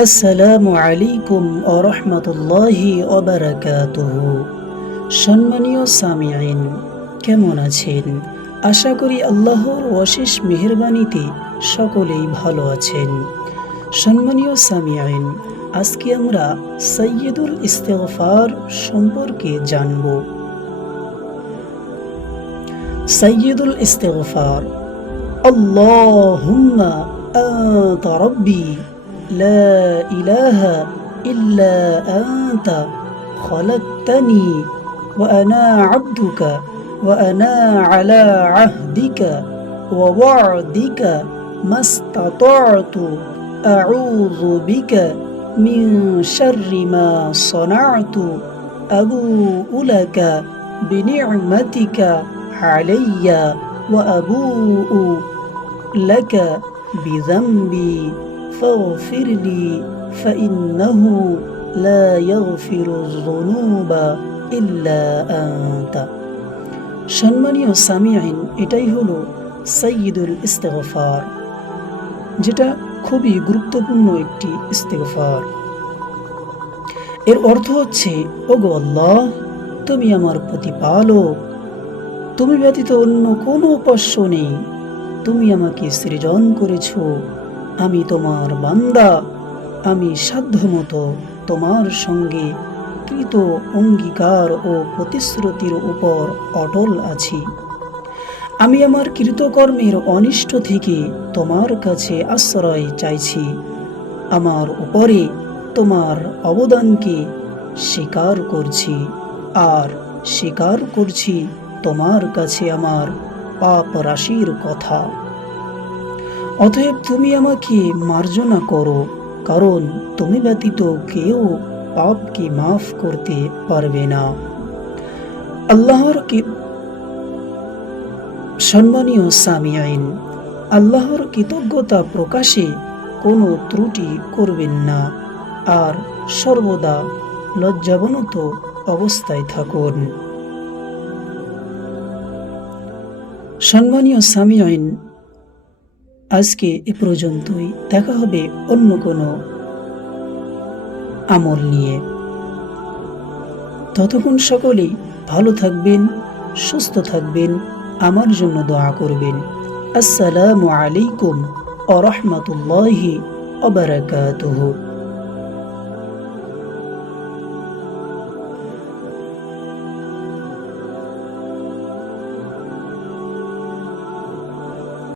আসসালামু আলাইকুম ওয়া রাহমাতুল্লাহি ওয়া বারাকাতুহু। সম্মানীয় সামিঈন, কেমন আছেন? আশা করি আল্লাহর অশেষ মেহেরবানিতে সকলেই ভালো আছেন। সম্মানীয় সামিঈন, আজকে আমরা সাইয়্যিদুল ইস্তিগফার সম্পর্কে জানব। সাইয়্যিদুল ইস্তিগফার: আল্লাহুম্মা আনতা রাব্বি لا إله إلا أنت خلقتني وأنا عبدك وأنا على عهدك ووعدك ما استطعت أعوذ بك من شر ما صنعت أبوء لك بنعمتك علي وأبوء لك بذنبي فاغفر لي فإنه لا يغفر الذنوب إلا أنت। সম্মানীয় সামিঈন, এটাই হলো সাইয়্যিদুল ইস্তিগফার, যেটা খুবই গুরুত্বপূর্ণ একটি ইস্তিগফার। এর অর্থ হচ্ছে, ওগো আল্লাহ, তুমি আমার প্রতিপালক, তুমি ব্যতীত অন্য কোনো উপাস্য নেই, তুমি আমাকে সৃজন করেছো, আমি তোমার বান্দা, আমি সাধ্যমতো তোমার সঙ্গে কৃত অঙ্গীকার ও প্রতিশ্রুতির উপর অটল আছি। আমি আমার কৃতকর্মের অনিষ্ট থেকে তোমার কাছে আশ্রয় চাইছি। আমার উপরে তোমার অবদানকে স্বীকার করছি, আর স্বীকার করছি তোমার কাছে আমার পাপ রাশির কথা। অতএব তুমি আমাকে মার্জনা করো, কারণ তুমি ব্যতীত কেউ পাপকে মাফ করতে পারবে না। সম্মানীয় সামিঈন, আল্লাহর কৃতজ্ঞতা প্রকাশে কোনো ত্রুটি করবেন না, আর সর্বদা লজ্জাবনত অবস্থায় থাকুন। সম্মানীয় সামিঈন, আজকে এ পর্যন্তই। দেখা হবে অন্য কোনো আমল নিয়ে। ততক্ষণ সকলেই ভালো থাকবেন, সুস্থ থাকবেন, আমার জন্য দোয়া করবেন। আসসালামু আলাইকুম ওয়া রাহমাতুল্লাহি ওয়া বারাকাতুহু।